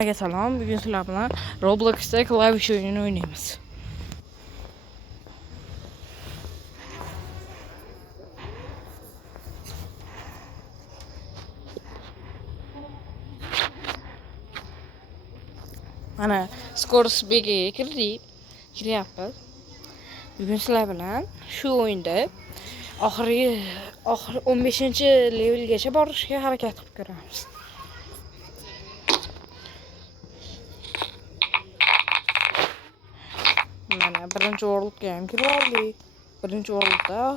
Herkese selam. Bugün sizlerle Roblox'ta klaviş oyununu oynayacağız. Ana Scoresby'ye giryapmiz. Bugün sizlerle şu oyunda ahir 15-levelgacha borishga harakat qilib ko'ramiz. Mana birinchi worldga ham kirib oldik. Birinchi worldda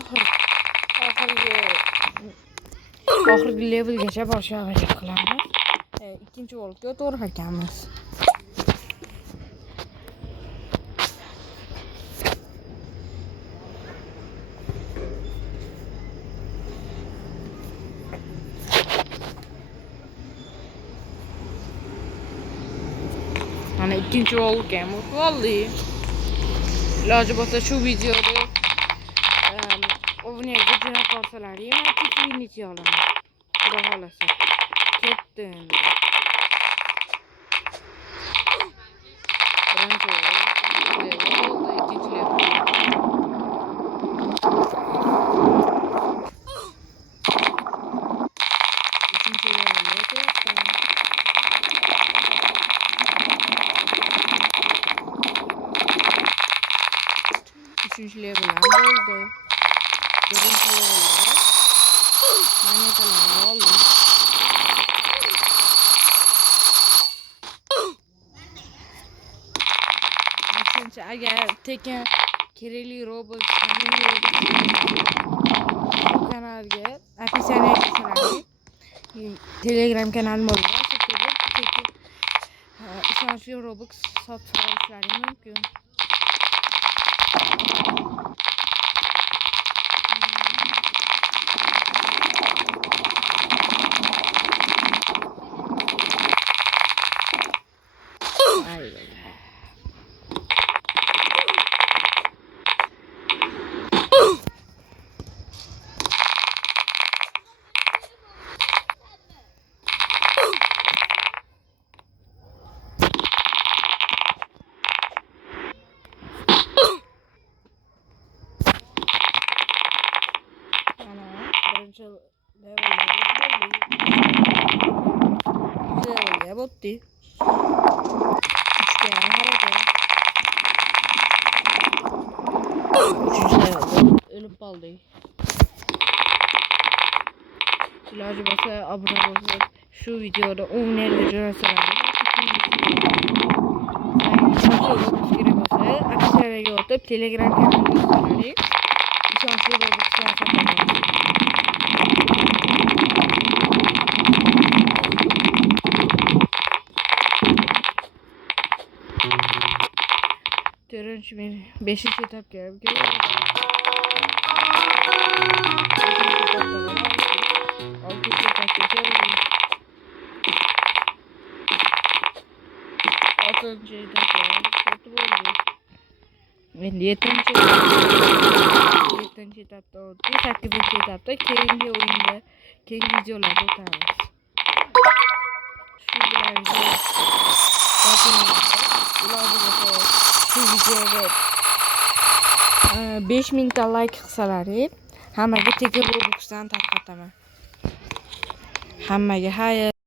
oxirgi levelgacha borishga harakat qilamiz. Ikkinchi worldga to'g'ri ekanmiz. Mana ikkinchi worldga ham o'tib oldik. Iloji bo'lsa shu videoda o'rniga jo'natib qo'ysalaring, men tikliniki olaman. Xudo xolasa. Ketdim. Birinchi ikkinchi üçüncü level oldu. Dördüncü level'da monetalar oldu. Üçüncü eğer tekin Kirili Roblox bu kanalga описание qilsalaring Telegram kanalim bor. Tekin ishonchli Roblox sotib olishlaring mumkin. Level'ga botti. Üçüncü level'da ölüp kaldı. Iloji bo'lsa abone bo'lib şu videoda 10 nerede jo'natsalar. Aksiyasiga o'tib Telegram kanalimga yozsalaring. Ishonchli Roblox'dan sotamiz. Beşinci etap geldi. Altıncı etap geldi. Yedinci etapta oldu. 8. etapta keyingi oyunda keyingi videolarda o'tamiz. Şu videoda 5000 ta like qilsalaring hammaga tekin Roblox'dan tarqataman. Hammaga hayır.